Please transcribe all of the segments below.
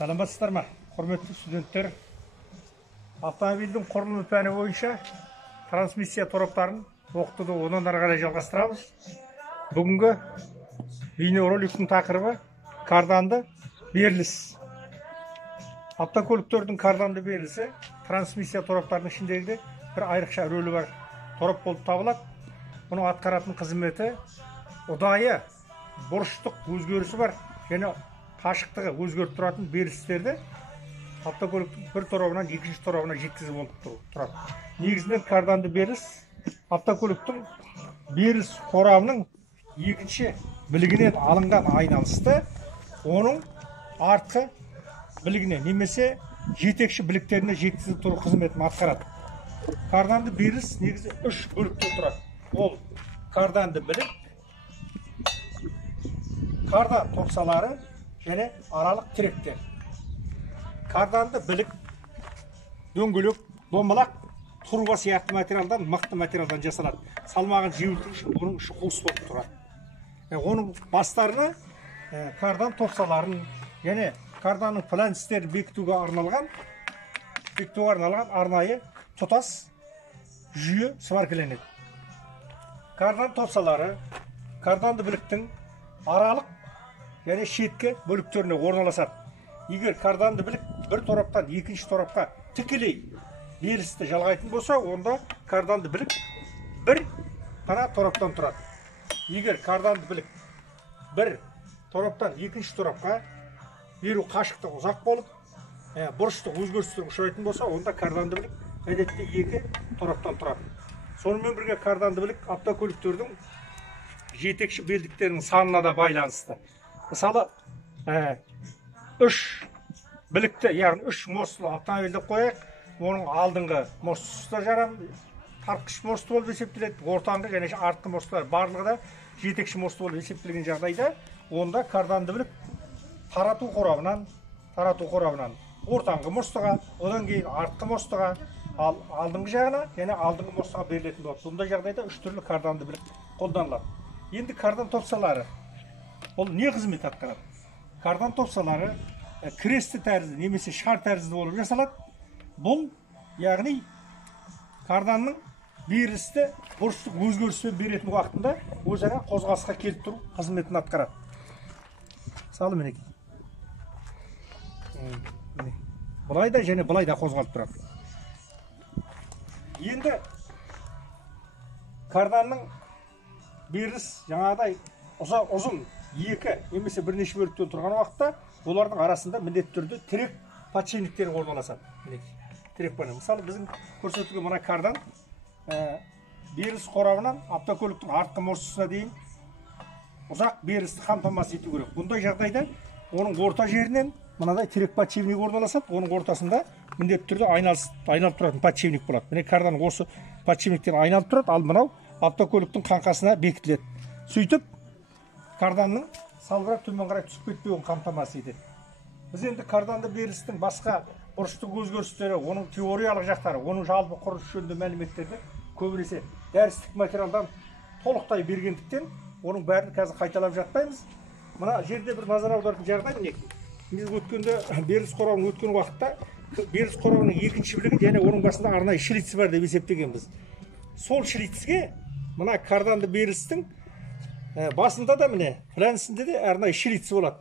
Саламатсыздар ма, құрметті студенттер? Автомобильдің құрылымы пәні бойынша трансмиссия тораптарын оқытуды одан ары қарай жалғастырамыз. Бүгінгі бейнероликтің тақырыбы карданды беріліс. Автокөліктердің карданды берілісі трансмиссия тораптарының ішіндегі бір айрықша рөлі бар торап болып табылады. Бұның атқаратын қызметі ұдайы бұрыштық өзгерісі бар және қашықтығы өзгеріп тұратын берілістерді автокөліктің бір торабынан екінші торабына жеткізіп болып тұрады. Негізінен карданды беріліс автокөліктің беріліс қорабының екінші білігінен алынған айналысты оның артқы білігіне немесе жетекші біліктеріне жеткізіп тұру қызметін атқарады. Карданды беріліс негізі үш бөліктен тұрады. Ол карданды білік, кардан топсалары және аралық тіректер. Карданды білік, дөңгелек, домалақ, турба сияқты материалдан, мықты материалдан жасалады. Салмағын жеңілдету үшін оның іші қуыс болып тұрады. Оның бастарына кардан топсаларын және карданның фланцтерін бекітуге арналған арнайы тұтас жүйе сваркіленеді. Кардан топсалары карданды біліктің аралық және шеткі бөліктеріне орналасады. Егер карданды білік бір тораптан екінші торапқа тікелей берілісті жалғайтын болса, онда карданды білік бір ғана тораптан тұрады. Егер карданды білік бір тораптан екінші торапқа беру қашықтығы ұзақ болып, бұрыштық өзгерістер ұшырайтын болса, онда карданды білік әдетте екі тораптан тұрады. Сонымен бірге карданды білік автокөліктердің жетекші белдіктерінің санына да байланысты. Мысалы, үш білікті, яғни үш мостылы автомобильді қояйық, оның алдыңғы мостысы да жарамды, тартқыш мосты болып есептеледі, ортаңғы және артқы мостылар барлығы да жетекші мосты болып есептелген жағдайда, онда карданды білік тарату қорабынан ортаңғы мостыға, одан кейін артқы мостыға, алдыңғы жағына және алдыңғы мостыға берілетін болады. Бұндай жағдайда үш түрлі карданды білік қолданылады. Енді кардан топсалары ол не қызмет атқарады? Кардан топсалары кресті тәрізді немесе шар тәрізді болып жасалады. Бұл, яғни карданның берілісті бұрыштық өзгеріспен беретін уақытында өзара қозғалысқа келіп тұру қызметін атқарады. Мысалы, мінекей. Бұлай да және бұлай да қозғалып тұрады. Енді карданның беріліс жаңағыдай ұзын екі немесе бірнеше бөліктен тұрған уақытта олардың арасында міндетті түрде тірек подшипниктері орналасады. Тірек бар. Мысалы, біздің көрсетуге мына кардан беріліс қорабынан автокөліктің артқы мостысына дейін ұзақ берілісті қамтамасыз ету керек. Бұндай жағдайда оның орта жерінен мынадай тірек подшипник орналасады. Оның ортасында міндетті түрде айналып тұратын подшипник болады. Міне кардан осы подшипниктен айналып тұрады, ал мынау автокөліктің қаңқасына бекітіледі. Сөйтіп, карданның салбырап төмен қарай түсіп кетпеуін қамтамасыз етеді. Біз енді карданды берілістің басқа бұрыштық өзгерістері, оның теориялық жақтары, оның жалпы құрылыс жөнінде мәліметтерді көбінесе дәрістік материалдан толықтай бергендіктен, оның бәрін қазір қайталап жатпаймыз. Мына жерде бір назар аударатын жағдай мінекей. Біз өткенде беріліс қорабының өткен уақытта беріліс қорабының екінші білігі және оның басында арнайы шлиц бар деп есептегенбіз. Сол шлицке мына карданды берілістің басында да міне фланцінде де арнайы шлиц болады.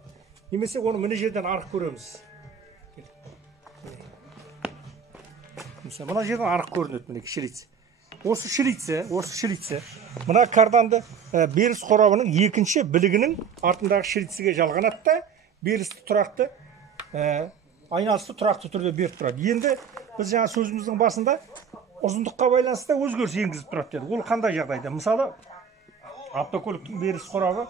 Немесе оны мына жерден арық көреміз. Мына жерден арық көрінеді міне шлиц. Осы шлиці мына карданды беріліс қорабының екінші білігінің артындағы шлиціге жалғанады да берілісті тұрақты айналысты тұрақты түрде беріп тұрады. Енді біз жаңа сөзіміздің басында ұзындыққа байланысты өзгеріс енгізіп тұрады деді. Ол қандай жағдайда? Мысалы, автокөліктің беріліс қорабы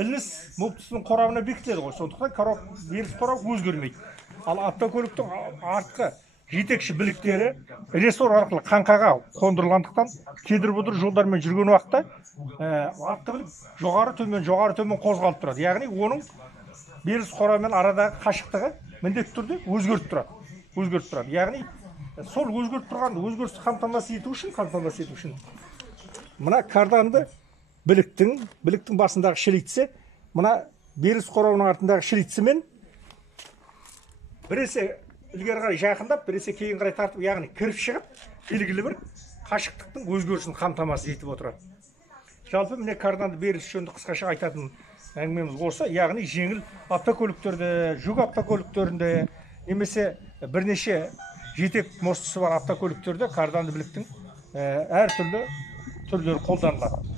іліс муфтасының қорабына бекітіледі ғой. Сондықтан беріліс қорабы өзгермейді. Ал автокөліктің артқы жетекші біліктері рессор арқылы қаңқаға қондырылғандықтан кедір-бұдыр жолдармен жүрген уақытта артқы білік жоғары төмен қозғалып тұрады. Яғни оның беріліс қорабымен арадағы қашықтығы міндетті түрде өзгеріп тұрады. Яғни сол өзгеріп тұрған өзгерісті қамтамасыз ету үшін мына карданды біліктің басындағы шлиці мына беріліс қорабының артындағы шлицімен біресе ілгері қарай жақындап, біресе кейін қарай тартып, яғни кіріп шығып, белгілі бір қашықтықтың өзгерісін қамтамасыз етіп отырады. Жалпы міне карданды беріліс жөнінде қысқаша айтатын әңгімеміз осы, яғни жеңіл автокөліктерде, жүк автокөліктерінде немесе бірнеше жетек мостысы бар автокөліктерде карданды біліктің әртүрлі түрлері қолданылады.